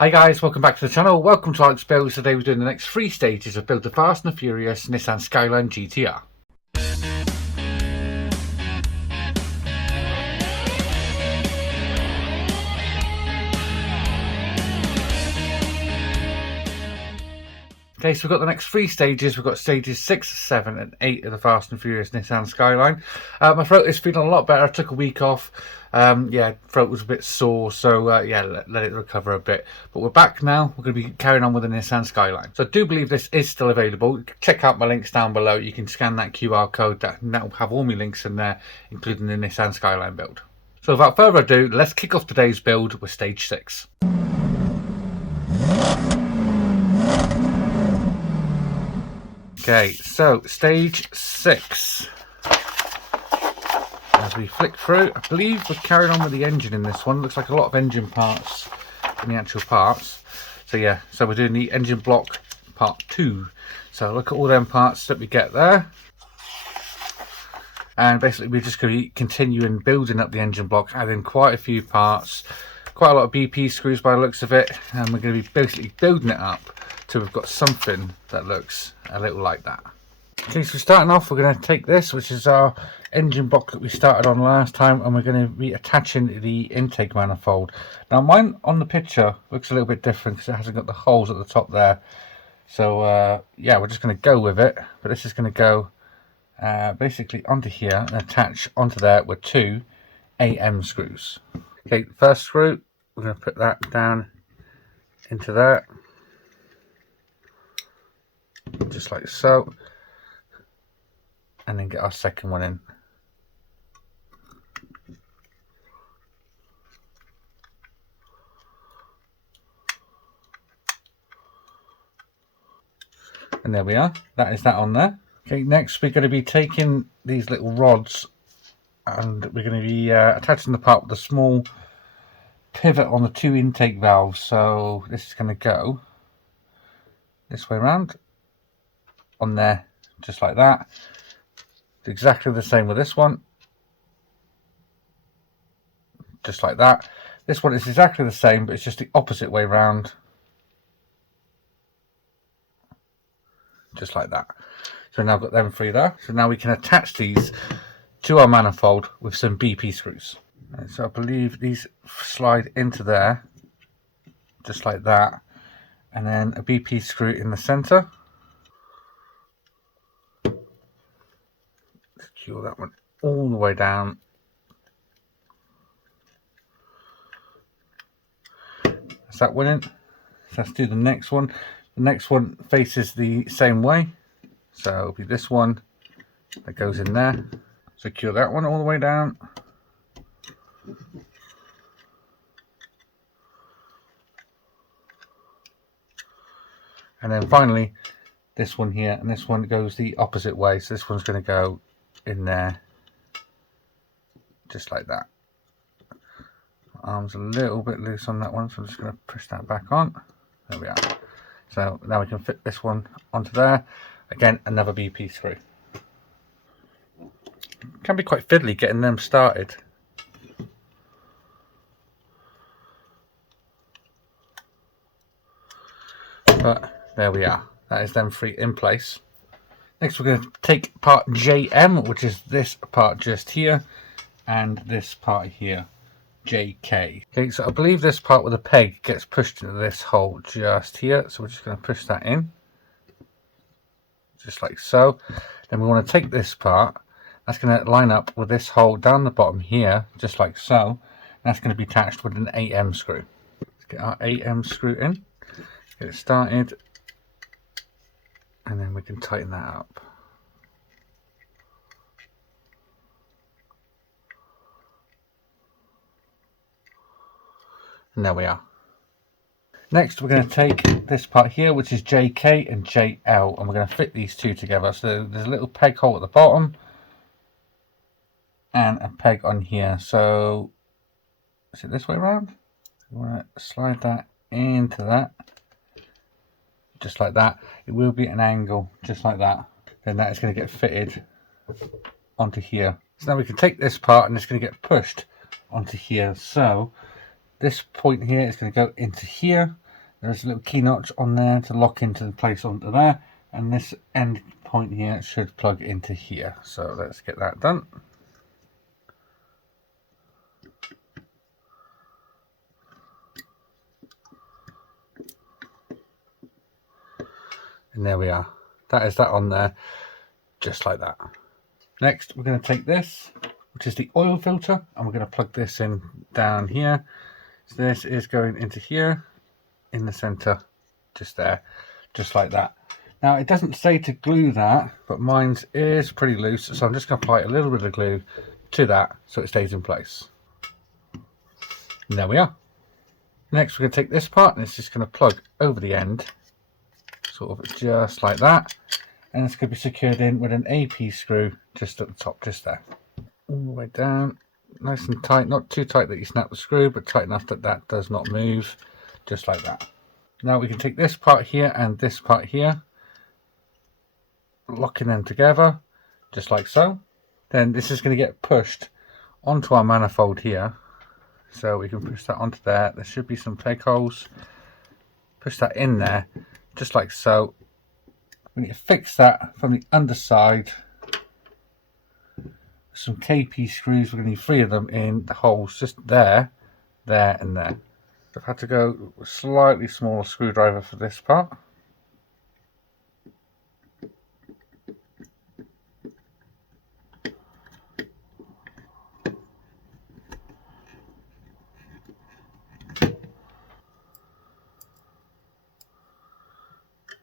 Hi guys, welcome back to the channel. Welcome to Alex Builds. Today we're doing the next 3 stages of Build the Fast and the Furious Nissan Skyline GTR. Okay, so we've got the next 3 stages. We've got stages 6, 7 and 8 of the Fast and Furious Nissan Skyline. My throat is feeling a lot better. I took a week off. Throat was a bit sore, so let it recover a bit. But we're back now. We're going to be carrying on with the Nissan Skyline. So I do believe this is still available. Check out my links down below. You can scan that QR code. That will have all my links in there, including the Nissan Skyline build. So without further ado, let's kick off today's build with stage 6. Okay, so stage 6. As we flick through, I believe we're carrying on with the engine in this one. Looks like a lot of engine parts in the actual parts. So yeah, so we're doing the engine block part 2. So look at all them parts that we get there. And basically we're just going to be continuing building up the engine block, adding quite a few parts, quite a lot of BP screws by the looks of it. And we're going to be basically building it up till we've got something that looks a little like that. Okay, so starting off, we're going to take this, which is our engine block that we started on last time, and we're going to be attaching the intake manifold. Now mine on the picture looks a little bit different because it hasn't got the holes at the top there. So yeah, we're just going to go with it, but this is going to go basically onto here and attach onto there with 2 AM screws. Okay, first screw, we're going to put that down into there, just like so, and then get our second one in. And there we are, that is that on there. Okay, next we're going to be taking these little rods and we're going to be attaching the part with a small pivot on the 2 intake valves. So this is going to go this way around on there, just like that. It's exactly the same with this one, just like that. This one is exactly the same, but it's just the opposite way around, just like that. So now I've got them 3 there. So now we can attach these to our manifold with some BP screws. And so I believe these slide into there, just like that, and then a BP screw in the center. Secure that one all the way down. That's that one in. So let's do the next one. The next one faces the same way. So it'll be this one that goes in there. Secure that one all the way down. And then finally this one here, and this one goes the opposite way. So this one's going to go in there, just like that. My arm's a little bit loose on that one, so I'm just going to push that back on. There we are. So now we can fit this one onto there. Again, another BP screw. Can be quite fiddly getting them started. But there we are. That is them 3 in place. Next we're going to take part JM, which is this part just here, and this part here, JK. Okay, so I believe this part with the peg gets pushed into this hole just here. So we're just going to push that in, just like so. Then we want to take this part. That's going to line up with this hole down the bottom here, just like so. That's going to be attached with an AM screw. Let's get our AM screw in, get it started, and then we can tighten that up. And there we are. Next we're going to take this part here, which is JK and JL, and we're going to fit these 2 together. So there's a little peg hole at the bottom and a peg on here. So is it this way around? You want to slide that into that, just like that. It will be at an angle, just like that. Then that is going to get fitted onto here. So now we can take this part and it's going to get pushed onto here. So this point here is going to go into here, There's a little key notch on there to lock into the place onto there, and this end point here should plug into here. So let's get that done. And there we are. That is that on there, just like that. Next, we're going to take this, which is the oil filter, and we're going to plug this in down here. So this is going into here, in the center, just there, just like that. Now, it doesn't say to glue that, but mine's is pretty loose, so I'm just going to apply a little bit of glue to that so it stays in place. And there we are. Next, we're going to take this part, and it's just going to plug over the end, sort of just like that, and it's going to be secured in with an AP screw just at the top, just there. All the way down, nice and tight, not too tight that you snap the screw, but tight enough that that does not move, just like that. Now we can take this part here and this part here, locking them together, just like so. Then this is going to get pushed onto our manifold here, so we can push that onto there. There should be some peg holes. Push that in there, just like so. We need to fix that from the underside. Some KP screws, we're going to need 3 of them in the holes just there, there and there. I've had to go with a slightly smaller screwdriver for this part.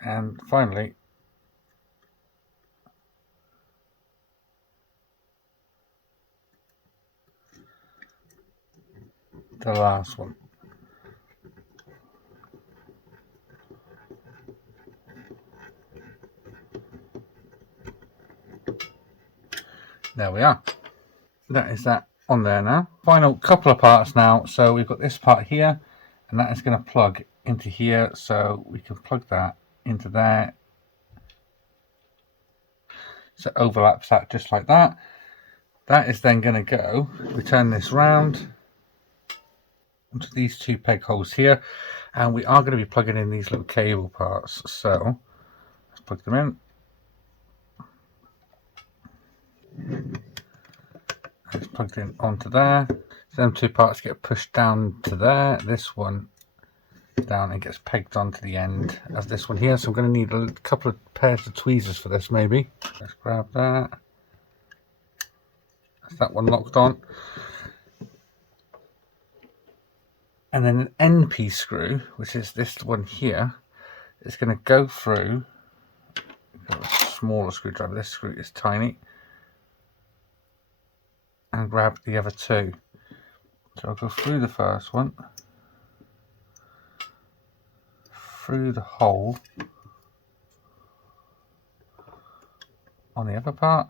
And finally, the last one. There we are. That is that on there now. Final couple of parts now. So we've got this part here, and that is going to plug into here. So we can plug that into there. So it overlaps that just like that. That is then going to go, we turn this round onto these 2 peg holes here, and we are going to be plugging in these little cable parts. So let's plug them in. It's plugged in onto there. So them 2 parts get pushed down to there. This one down and gets pegged onto the end of this one here. So I'm going to need a couple of pairs of tweezers for this, maybe. Let's grab that. That's that one locked on. And then an NP screw, which is this one here, is going to go through. A smaller screwdriver. This screw is tiny. And grab the other 2. So I'll go through the first one, through the hole on the other part,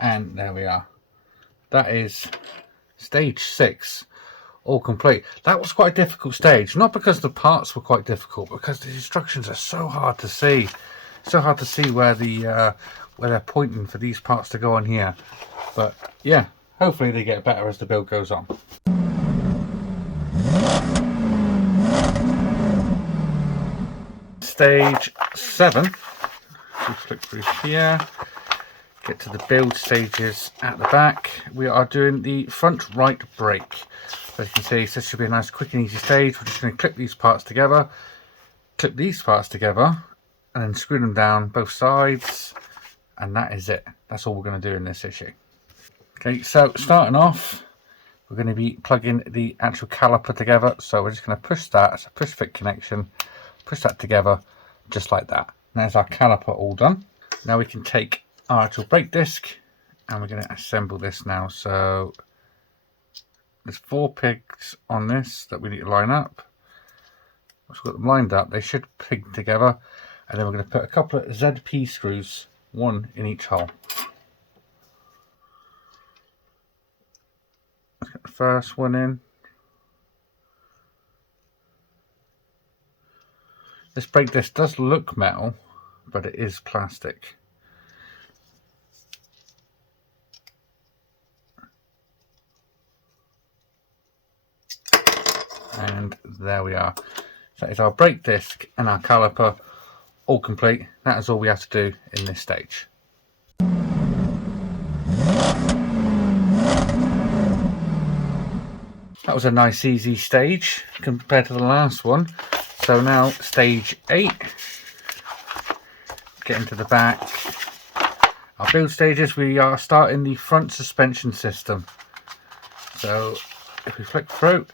and there we are. That is stage 6 all complete. That was quite a difficult stage, not because the parts were quite difficult, because the instructions are so hard to see. So hard to see where they're pointing for these parts to go on here. But yeah, hopefully they get better as the build goes on. Stage 7. We flick through here. Get to the build stages at the back. We are doing the front right brake. As you can see, this should be a nice quick and easy stage. We're just going to clip these parts together, and then screw them down both sides, and that is it. That's all we're going to do in this issue. Okay, so starting off, we're going to be plugging the actual caliper together. So we're just going to push that, it's a push fit connection, push that together just like that. And there's our caliper all done. Now we can take our actual brake disc and we're going to assemble this now. So there's 4 pegs on this that we need to line up. Once we've got them lined up, they should peg together. And then we're going to put a couple of ZP screws, 1 in each hole. Let's get the first one in. This brake disc does look metal, but it is plastic. and there we are. So that is our brake disc and our caliper all complete. That is all we have to do in this stage. That was a nice easy stage compared to the last one. So now stage 8, get into the back. Our build stages, we are starting the front suspension system. So if we flick through,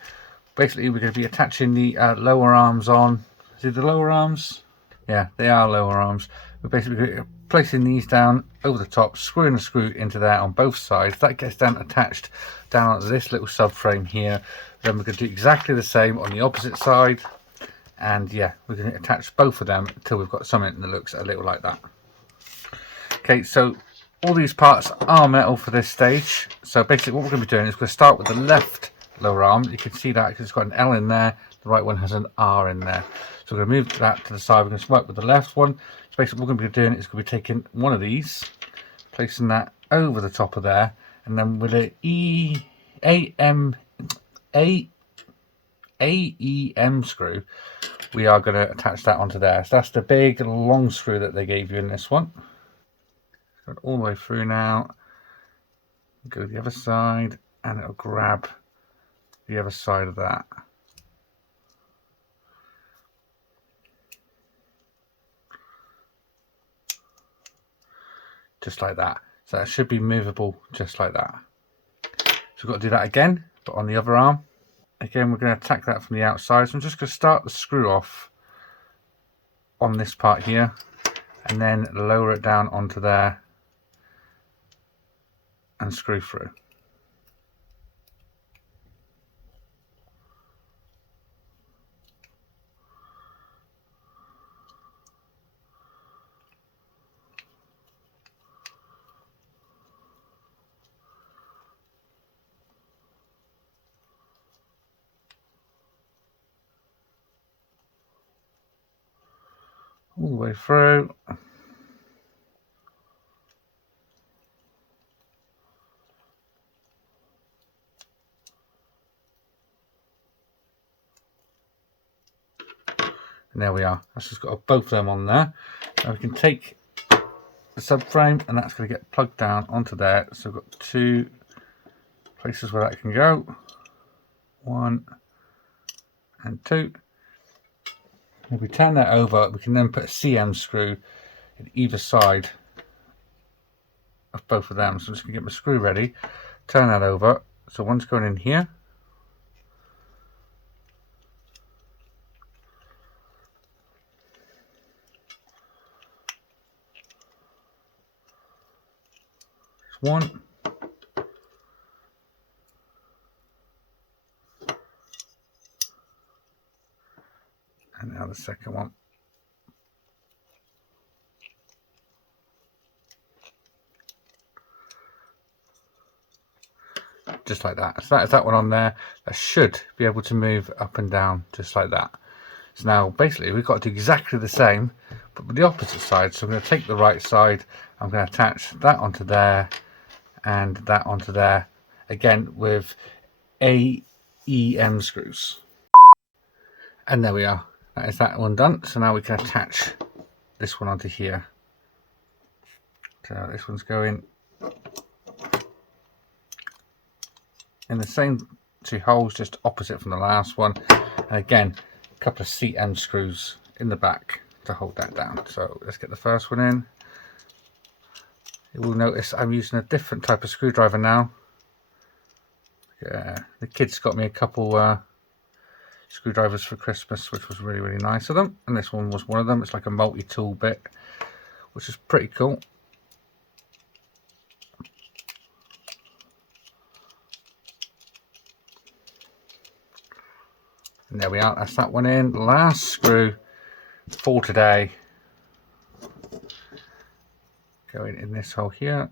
basically we're going to be attaching the lower arms on. See the lower arms? Yeah, they are lower arms. We're basically placing these down over the top, screwing a screw into there on both sides. That gets down attached down onto this little subframe here. Then we're going to do exactly the same on the opposite side. And yeah, we're going to attach both of them until we've got something that looks a little like that. Okay, so all these parts are metal for this stage. So basically what we're going to be doing is we're going to start with the left lower arm. You can see that because it's got an L in there. The right one has an R in there. So we're going to move that to the side. We're going to work with the left one. So basically what we're going to be doing is going to be taking one of these, placing that over the top of there, and then with an AEM screw, we are going to attach that onto there. So that's the big long screw that they gave you in this one. Go all the way through now. Go to the other side, and it'll grab the other side of that. Just like that. So that should be movable just like that. So we've got to do that again, but on the other arm. Again, we're going to attack that from the outside. So I'm just going to start the screw off on this part here, and then lower it down onto there and screw through. All the way through. And there we are. That's just got both of them on there. Now we can take the subframe, and that's going to get plugged down onto there. So we've got 2 places where that can go. 1 and 2. If we turn that over, we can then put a CM screw in either side of both of them. So I'm just going to get my screw ready, turn that over. So one's going in here. There's one. And now the second one. Just like that. So that is that one on there. That should be able to move up and down just like that. So now basically we've got to do exactly the same, but with the opposite side. So I'm going to take the right side, I'm going to attach that onto there and that onto there, again with AEM screws. And there we are. That is that one done. So now we can attach this one onto here. So this one's going in the same 2 holes, just opposite from the last one. And again, a couple of CM screws in the back to hold that down. So let's get the first one in. You will notice I'm using a different type of screwdriver now. The kids got me a couple screwdrivers for Christmas, which was really nice of them, and this one was one of them. It's like a multi-tool bit, which is pretty cool. And there we are, that's that one in. Last screw for today, going in this hole here.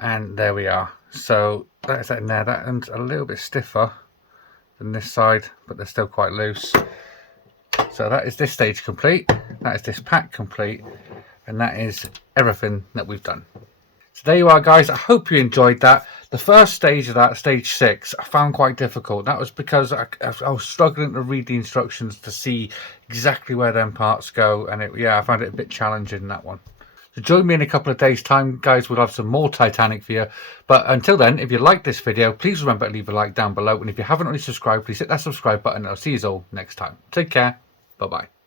And there we are. So that is that in there. That end's a little bit stiffer than this side, but they're still quite loose. So that is this stage complete. That is this pack complete. And that is everything that we've done. So there you are, guys. I hope you enjoyed that. The first stage of that, stage 6, I found quite difficult. That was because I was struggling to read the instructions to see exactly where them parts go. And I found it a bit challenging, that one. So join me in a couple of days' time, guys. We'll have some more Titanic for you. But until then, if you like this video, please remember to leave a like down below. And if you haven't already subscribed, please hit that subscribe button. I'll see you all next time. Take care. Bye-bye.